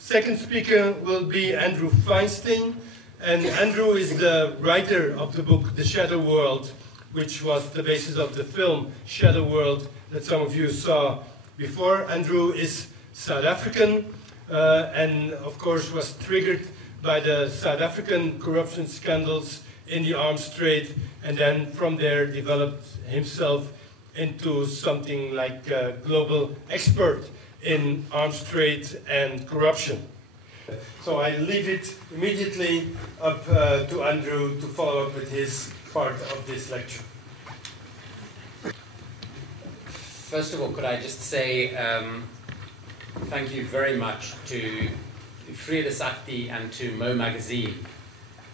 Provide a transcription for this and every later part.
Second speaker will be Andrew Feinstein, and Andrew is the writer of the book The Shadow World, which was the basis of the film Shadow World that some of you saw before. Andrew is South African and of course was triggered by the South African corruption scandals in the arms trade, and then from there developed himself into something like a global expert in arms trade and corruption. So I leave it immediately up to Andrew to follow up with his part of this lecture. First of all, could I just say thank you very much to Frida Sakti and to Mo Magazine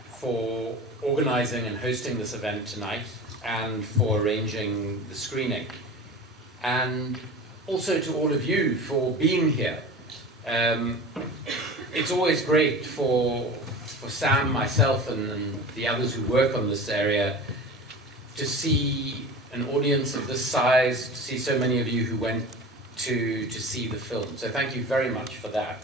for organizing and hosting this event tonight and for arranging the screening. And also to all of you for being here. It's always great for Sam, myself, and the others who work on this area to see an audience of this size, to see so many of you who went to see the film. So thank you very much for that.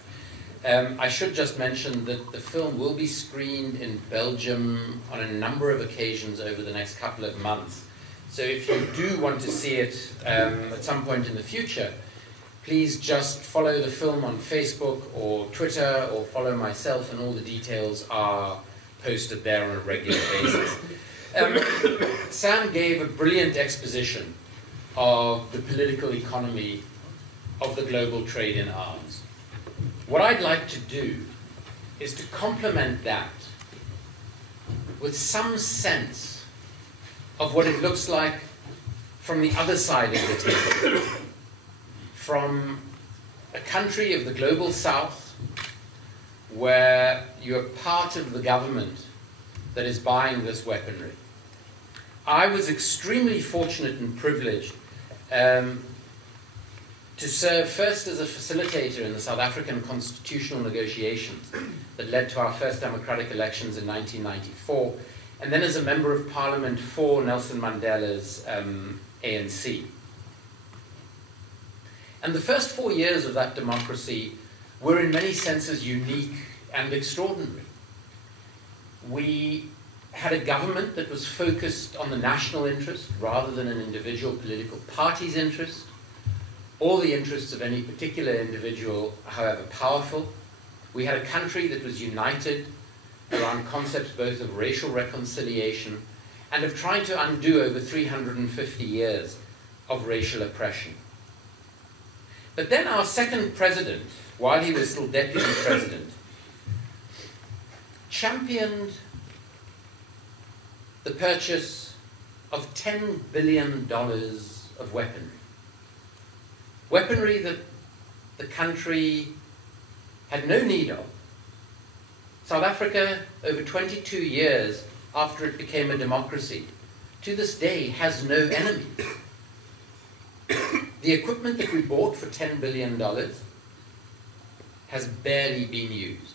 I should just mention that the film will be screened in Belgium on a number of occasions over the next couple of months. So if you do want to see it at some point in the future, please just follow the film on Facebook or Twitter, or follow myself, and all the details are posted there on a regular basis. Sam gave a brilliant exposition of the political economy of the global trade in arms. What I'd like to do is to complement that with some sense of what it looks like from the other side of the table, from a country of the global south where you're part of the government that is buying this weaponry. I was extremely fortunate and privileged to serve first as a facilitator in the South African constitutional negotiations that led to our first democratic elections in 1994, and then as a member of parliament for Nelson Mandela's ANC. And the first 4 years of that democracy were in many senses unique and extraordinary. We had a government that was focused on the national interest rather than an individual political party's interest, or the interests of any particular individual, however powerful. We had a country that was united around concepts both of racial reconciliation and of trying to undo over 350 years of racial oppression. But then our second president, while he was still deputy president, championed the purchase of $10 billion of weaponry. Weaponry that the country had no need of. South Africa, over 22 years after it became a democracy, to this day has no enemies. The equipment that we bought for $10 billion has barely been used.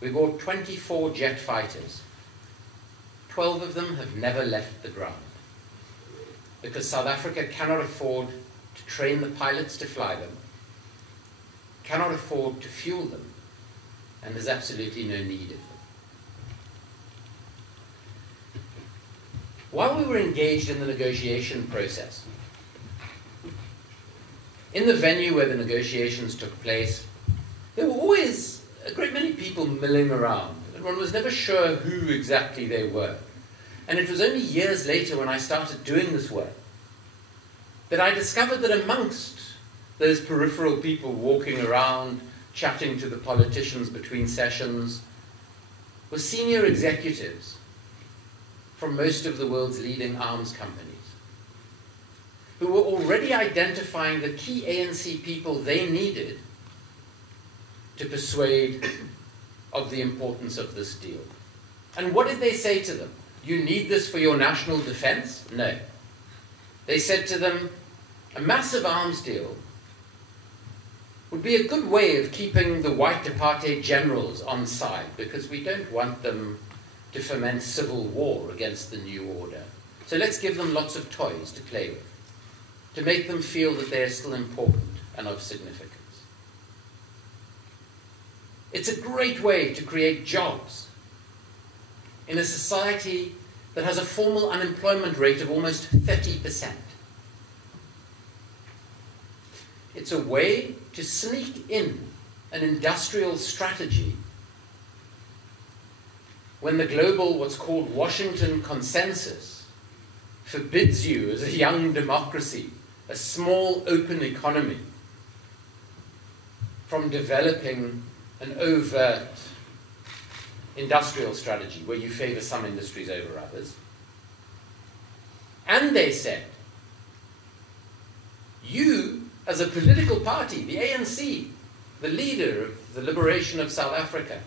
We bought 24 jet fighters. 12 of them have never left the ground, because South Africa cannot afford to train the pilots to fly them, cannot afford to fuel them, and there's absolutely no need of them. While we were engaged in the negotiation process, in the venue where the negotiations took place, there were always a great many people milling around, and one was never sure who exactly they were. And it was only years later, when I started doing this work, that I discovered that amongst those peripheral people walking around, chatting to the politicians between sessions, were senior executives from most of the world's leading arms companies, who were already identifying the key ANC people they needed to persuade of the importance of this deal. And what did they say to them? You need this for your national defense? No. They said to them, a massive arms deal would be a good way of keeping the white apartheid generals on side, because we don't want them to foment civil war against the new order. So let's give them lots of toys to play with, to make them feel that they're still important and of significance. It's a great way to create jobs in a society that has a formal unemployment rate of almost 30%. It's a way to sneak in an industrial strategy when the global, what's called Washington Consensus, forbids you as a young democracy, a small open economy, from developing an overt industrial strategy where you favor some industries over others. And they said, you, as a political party, the ANC, the leader of the liberation of South Africa,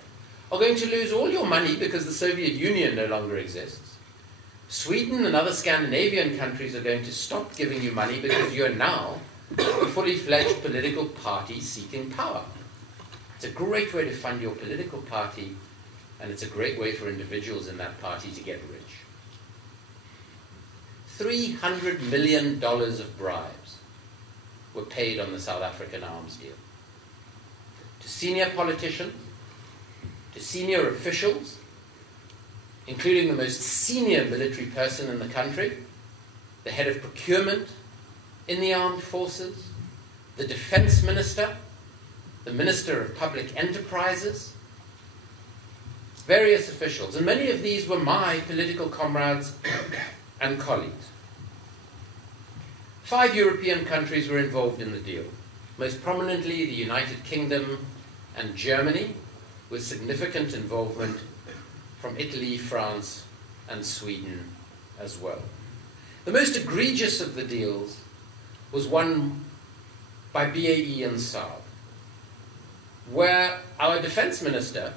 are going to lose all your money because the Soviet Union no longer exists. Sweden and other Scandinavian countries are going to stop giving you money because you're now a fully fledged political party seeking power. It's a great way to fund your political party, and it's a great way for individuals in that party to get rich. $300 million of bribes were paid on the South African arms deal. To senior politicians, to senior officials, including the most senior military person in the country, the head of procurement in the armed forces, the defense minister, the minister of public enterprises, various officials, and many of these were my political comrades and colleagues. 5 European countries were involved in the deal, most prominently the United Kingdom and Germany, with significant involvement from Italy, France, and Sweden as well. The most egregious of the deals was one by BAE and Saab, where our defense minister,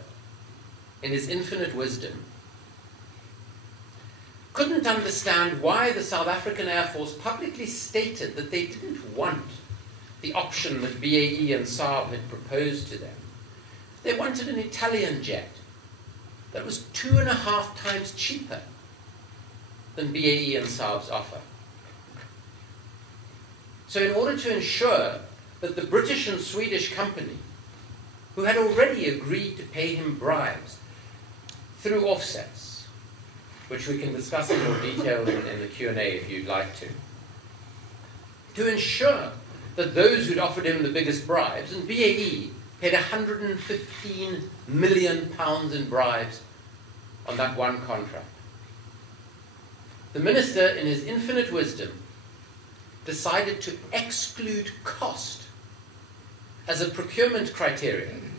in his infinite wisdom, couldn't understand why the South African Air Force publicly stated that they didn't want the option that BAE and Saab had proposed to them. They wanted an Italian jet that was 2.5 times cheaper than BAE and Saab's offer. So in order to ensure that the British and Swedish company, who had already agreed to pay him bribes through offsets, which we can discuss in more detail in the Q&A if you'd like to ensure that those who'd offered him the biggest bribes, and BAE paid £115 million in bribes on that one contract. The minister, in his infinite wisdom, decided to exclude cost as a procurement criterion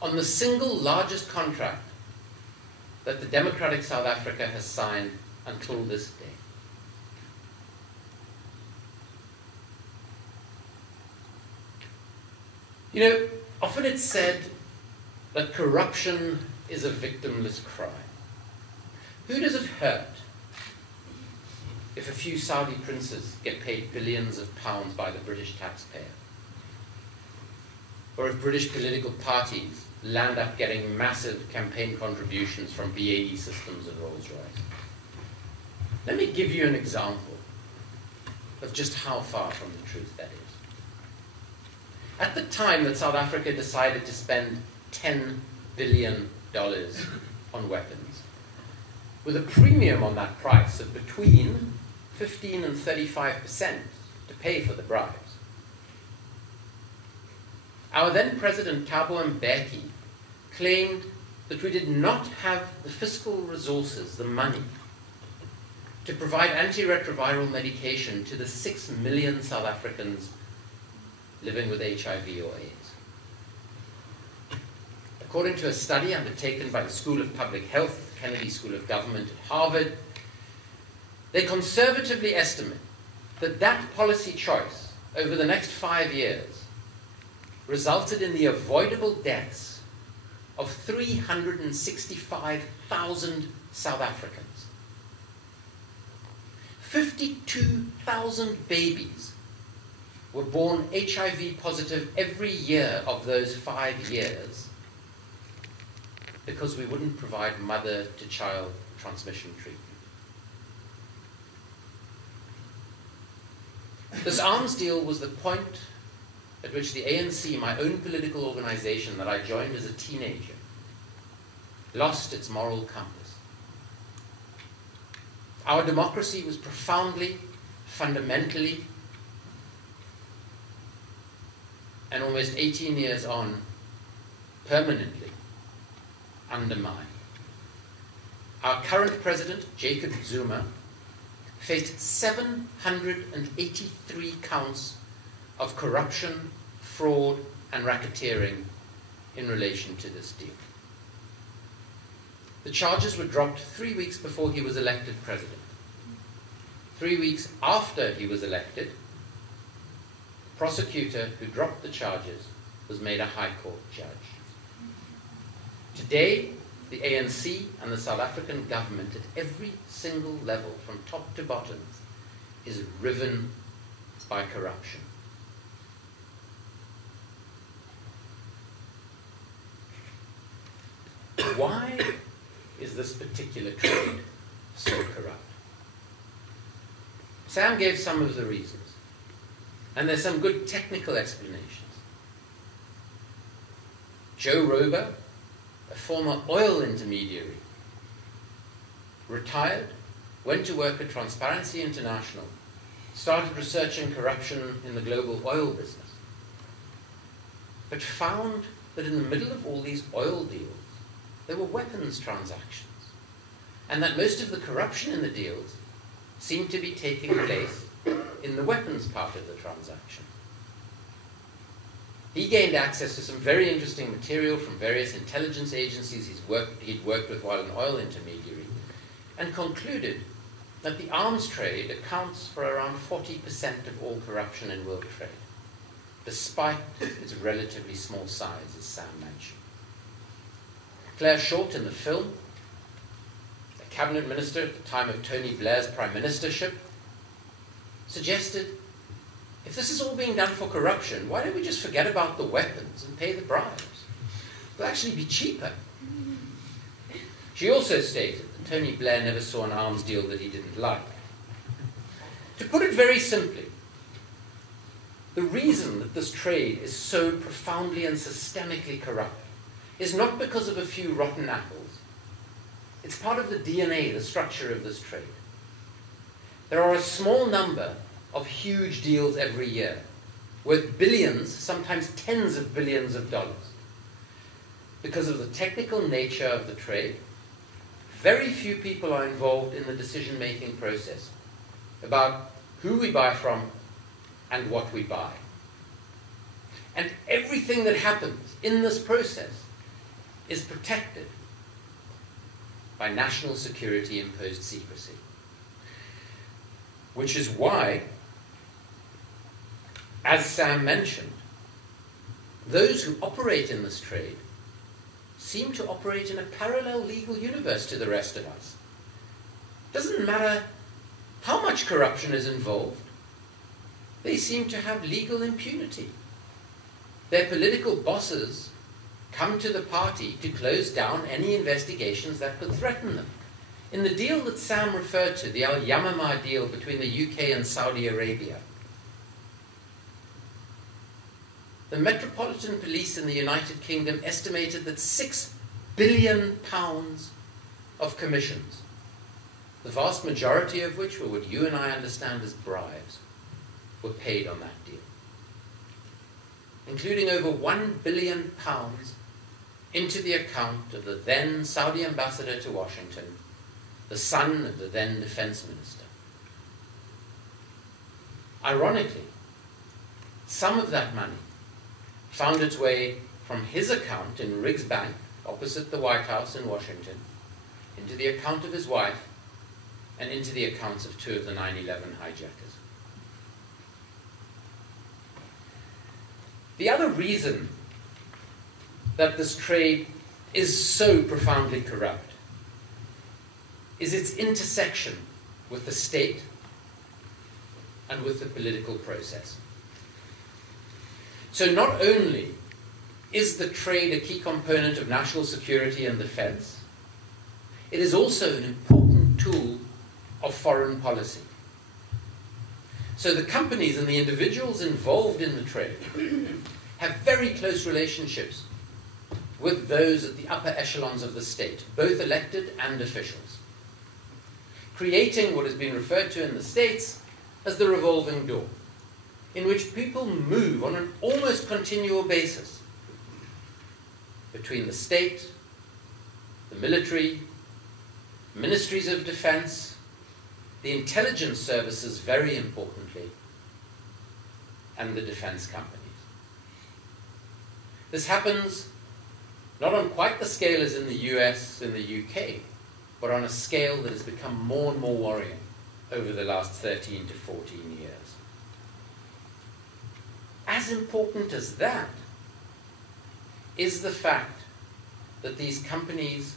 on the single largest contract that the democratic South Africa has signed until this day. You know, often it's said that corruption is a victimless crime. Who does it hurt if a few Saudi princes get paid billions of pounds by the British taxpayer? Or if British political parties land up getting massive campaign contributions from BAE Systems and Rolls-Royce? Let me give you an example of just how far from the truth that is. At the time that South Africa decided to spend $10 billion on weapons, with a premium on that price of between 15 and 35% to pay for the bribes, our then President Thabo Mbeki claimed that we did not have the fiscal resources, the money, to provide antiretroviral medication to the 6 million South Africans living with HIV or AIDS. According to a study undertaken by the School of Public Health, the Kennedy School of Government at Harvard, they conservatively estimate that that policy choice over the next 5 years resulted in the avoidable deaths of 365,000 South Africans. 52,000 babies were born HIV positive every year of those 5 years because we wouldn't provide mother-to-child transmission treatment. This arms deal was the point at which the ANC, my own political organization that I joined as a teenager, lost its moral compass. Our democracy was profoundly, fundamentally, and almost 18 years on, permanently undermined. Our current president, Jacob Zuma, faced 783 counts of corruption, fraud, and racketeering in relation to this deal. The charges were dropped 3 weeks before he was elected president. 3 weeks after he was elected, the prosecutor who dropped the charges was made a High Court judge. Today, the ANC and the South African government at every single level, from top to bottom, is riven by corruption. Why is this particular trade so corrupt? Sam gave some of the reasons, and there's some good technical explanations. Joe Rober, a former oil intermediary, retired, went to work at Transparency International, started researching corruption in the global oil business, but found that in the middle of all these oil deals, there were weapons transactions, and that most of the corruption in the deals seemed to be taking place in the weapons part of the transaction. He gained access to some very interesting material from various intelligence agencies he'd worked with while an oil intermediary, and concluded that the arms trade accounts for around 40% of all corruption in world trade, despite its relatively small size, as Sam mentioned. Claire Short, in the film, a cabinet minister at the time of Tony Blair's prime ministership, suggested, if this is all being done for corruption, why don't we just forget about the weapons and pay the bribes? It'll actually be cheaper. She also stated that Tony Blair never saw an arms deal that he didn't like. To put it very simply, the reason that this trade is so profoundly and systemically corrupt is not because of a few rotten apples. It's part of the DNA, the structure of this trade. There are a small number of huge deals every year, worth billions, sometimes tens of billions of dollars. Because of the technical nature of the trade, very few people are involved in the decision-making process about who we buy from and what we buy. And everything that happens in this process is protected by national security imposed secrecy. Which is why, as Sam mentioned, those who operate in this trade seem to operate in a parallel legal universe to the rest of us. It doesn't matter how much corruption is involved, they seem to have legal impunity. Their political bosses come to the party to close down any investigations that could threaten them. In the deal that Sam referred to, the Al Yamamah deal between the UK and Saudi Arabia, the Metropolitan Police in the United Kingdom estimated that £6 billion of commissions, the vast majority of which were what you and I understand as bribes, were paid on that deal, including over £1 billion into the account of the then Saudi ambassador to Washington, the son of the then defense minister. Ironically, some of that money found its way from his account in Riggs Bank, opposite the White House in Washington, into the account of his wife, and into the accounts of two of the 9/11 hijackers. The other reason that this trade is so profoundly corrupt is its intersection with the state and with the political process. So not only is the trade a key component of national security and defense, it is also an important tool of foreign policy. So the companies and the individuals involved in the trade have very close relationships with those at the upper echelons of the state, both elected and officials, creating what has been referred to in the States as the revolving door, in which people move on an almost continual basis between the state, the military, ministries of defense, the intelligence services, very importantly, and the defense companies. This happens not on quite the scale as in the US and the UK, but on a scale that has become more and more worrying over the last 13 to 14 years. As important as that is the fact that these companies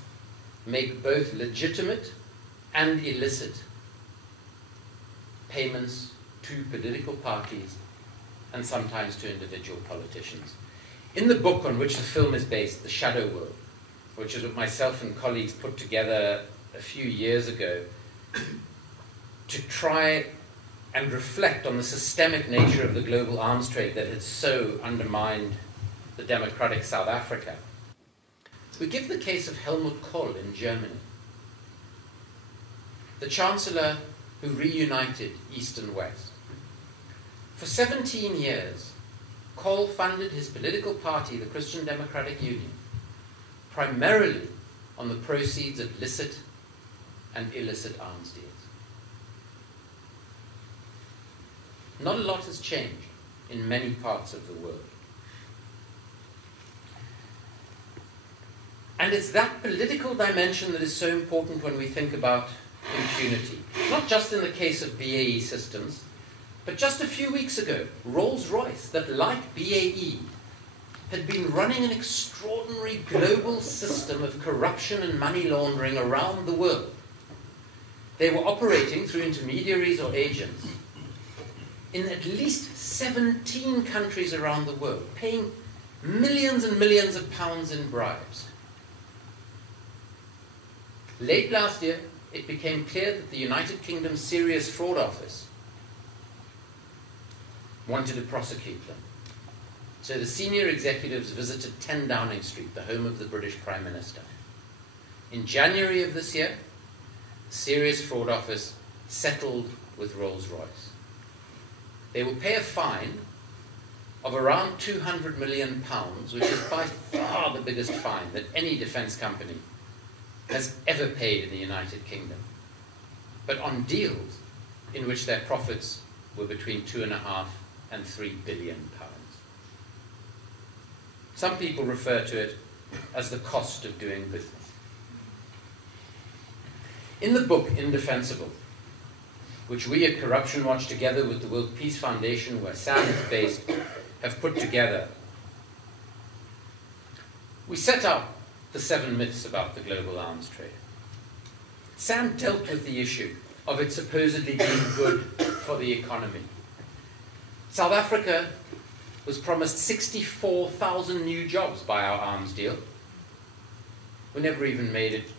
make both legitimate and illicit payments to political parties and sometimes to individual politicians. In the book on which the film is based, The Shadow World, which is what myself and colleagues put together a few years ago to try and reflect on the systemic nature of the global arms trade that had so undermined the democratic South Africa, we give the case of Helmut Kohl in Germany, the chancellor who reunited East and West. For 17 years, Kohl funded his political party, the Christian Democratic Union, primarily on the proceeds of licit and illicit arms deals. Not a lot has changed in many parts of the world. And it's that political dimension that is so important when we think about impunity. Not just in the case of BAE Systems, but just a few weeks ago, Rolls-Royce, that like BAE, had been running an extraordinary global system of corruption and money laundering around the world. They were operating through intermediaries or agents in at least 17 countries around the world, paying millions and millions of pounds in bribes. Late last year, it became clear that the United Kingdom's Serious Fraud Office wanted to prosecute them. So the senior executives visited 10 Downing Street, the home of the British Prime Minister. In January of this year, the Serious Fraud Office settled with Rolls-Royce. They will pay a fine of around £200 million, which is by far the biggest fine that any defence company has ever paid in the United Kingdom, but on deals in which their profits were between £2.5 and £3 billion. Some people refer to it as the cost of doing business. In the book Indefensible, which we at Corruption Watch, together with the World Peace Foundation, where Sam is based, have put together, we set out the 7 myths about the global arms trade. Sam dealt with the issue of it supposedly being good for the economy. South Africa was promised 64,000 new jobs by our arms deal. We never even made it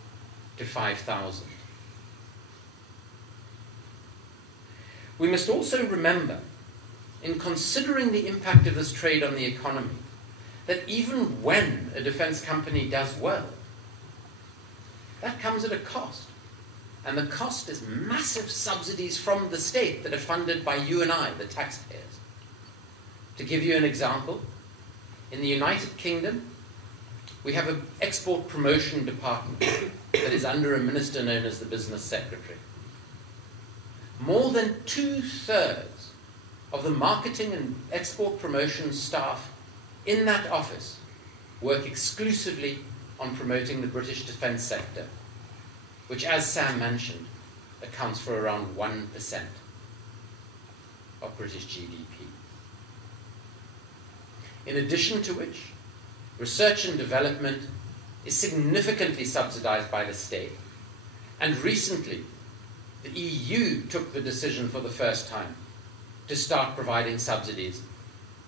to 5,000. We must also remember, in considering the impact of this trade on the economy, that even when a defense company does well, that comes at a cost. And the cost is massive subsidies from the state that are funded by you and I, the taxpayers. To give you an example, in the United Kingdom, we have an export promotion department that is under a minister known as the business secretary. More than 2/3 of the marketing and export promotion staff in that office work exclusively on promoting the British defence sector, which, as Sam mentioned, accounts for around 1% of British GDP. In addition to which, research and development is significantly subsidized by the state, and recently the EU took the decision for the first time to start providing subsidies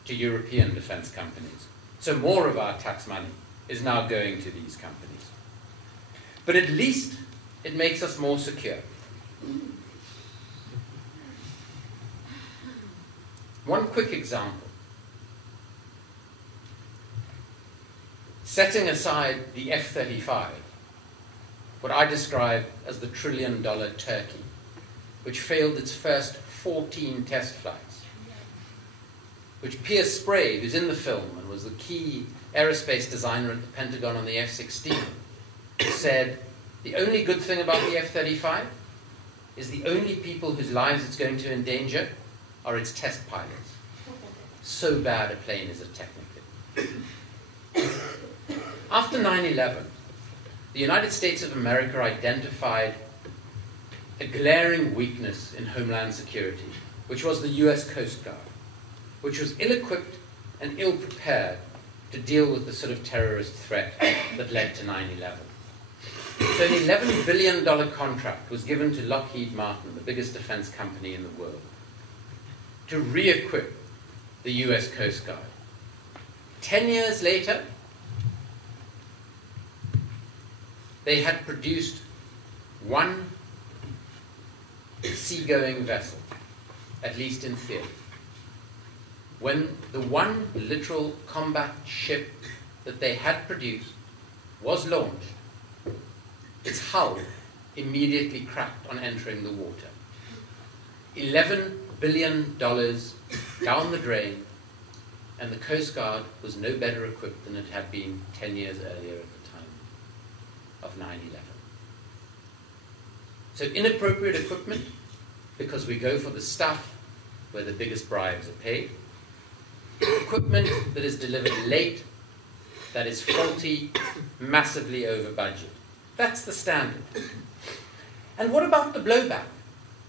to European defense companies. So more of our tax money is now going to these companies. But at least it makes us more secure. One quick example. Setting aside the F-35, what I describe as the trillion-dollar turkey, which failed its first 14 test flights, which Pierce Sprague, who's in the film and was the key aerospace designer at the Pentagon on the F-16, said, the only good thing about the F-35 is the only people whose lives it's going to endanger are its test pilots. So bad a plane is it technically. After 9/11, the United States of America identified a glaring weakness in Homeland Security, which was the US Coast Guard, which was ill-equipped and ill-prepared to deal with the sort of terrorist threat that led to 9/11. So an $11 billion contract was given to Lockheed Martin, the biggest defense company in the world, to re-equip the US Coast Guard. 10 years later, they had produced one seagoing vessel, at least in theory. When the one literal combat ship that they had produced was launched, its hull immediately cracked on entering the water. $11 billion down the drain, and the Coast Guard was no better equipped than it had been 10 years earlier at the time of 9/11. So inappropriate equipment, because we go for the stuff where the biggest bribes are paid. Equipment that is delivered late, that is faulty, massively over budget. That's the standard. And what about the blowback?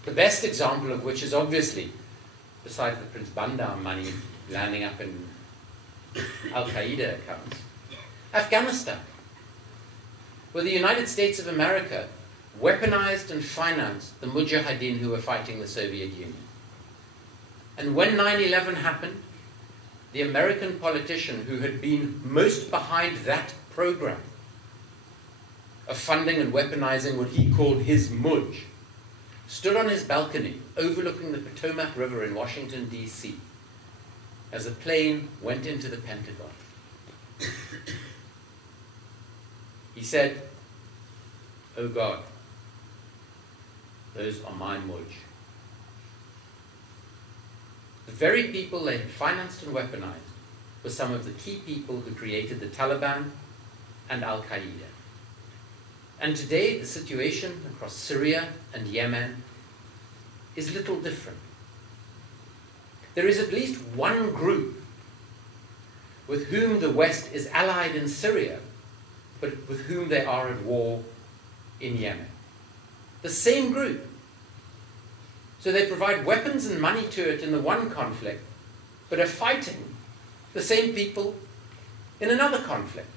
The best example of which is obviously, besides the Prince Bandar money landing up in Al-Qaeda accounts, Afghanistan, where the United States of America weaponized and financed the Mujahideen who were fighting the Soviet Union. And when 9/11 happened, the American politician who had been most behind that program of funding and weaponizing what he called his Muj, stood on his balcony overlooking the Potomac River in Washington, D.C., as a plane went into the Pentagon. He said, "Oh God, those are my Muj." The very people they had financed and weaponized were some of the key people who created the Taliban and Al-Qaeda. And today, the situation across Syria and Yemen is little different. There is at least one group with whom the West is allied in Syria, but with whom they are at war in Yemen. The same group. So they provide weapons and money to it in the one conflict, but are fighting the same people in another conflict.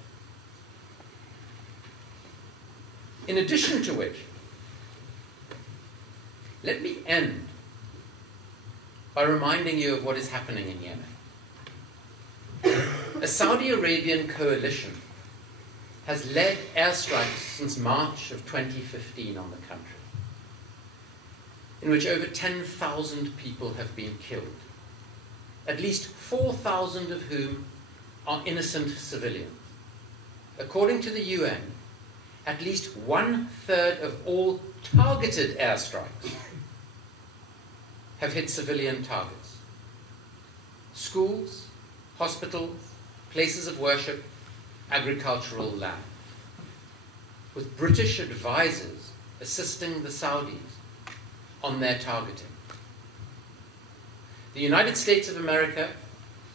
In addition to which, let me end by reminding you of what is happening in Yemen. A Saudi Arabian coalition has led airstrikes since March of 2015 on the country, in which over 10,000 people have been killed, at least 4,000 of whom are innocent civilians. According to the UN, at least 1/3 of all targeted airstrikes have hit civilian targets. Schools, hospitals, places of worship, agricultural land, with British advisors assisting the Saudis on their targeting. The United States of America,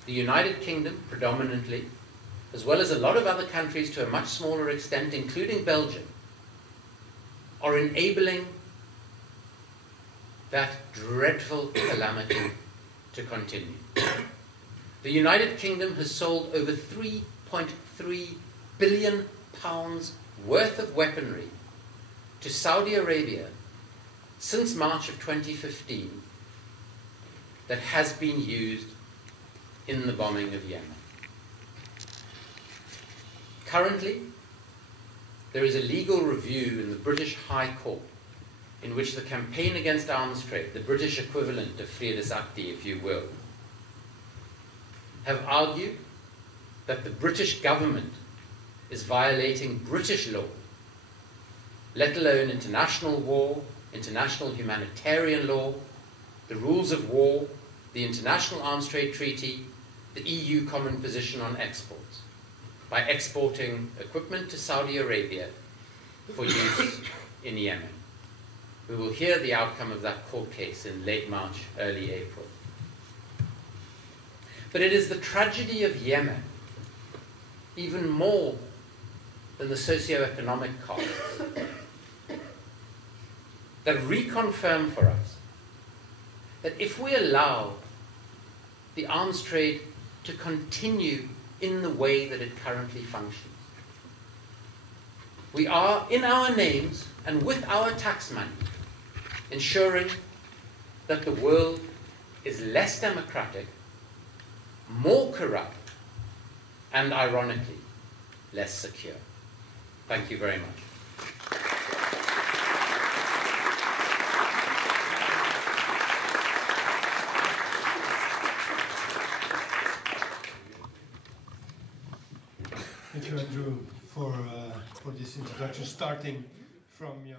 the United Kingdom predominantly, as well as a lot of other countries to a much smaller extent, including Belgium, are enabling that dreadful calamity to continue. The United Kingdom has sold over £3.3 billion worth of weaponry to Saudi Arabia since March of 2015 that has been used in the bombing of Yemen. Currently, there is a legal review in the British High Court in which the Campaign Against Arms Trade, the British equivalent of Vredesakte, if you will, have argued that the British government is violating British law, let alone international law, international humanitarian law, the rules of war, the International Arms Trade Treaty, the EU Common Position on Exports, by exporting equipment to Saudi Arabia for use in Yemen. We will hear the outcome of that court case in late March, early April. But it is the tragedy of Yemen, even more than the socio-economic costs, that reconfirm for us that if we allow the arms trade to continue in the way that it currently functions, we are, in our names and with our tax money, ensuring that the world is less democratic, more corrupt, and ironically, less secure. Thank you very much. Thank you, Andrew, for this introduction, starting from your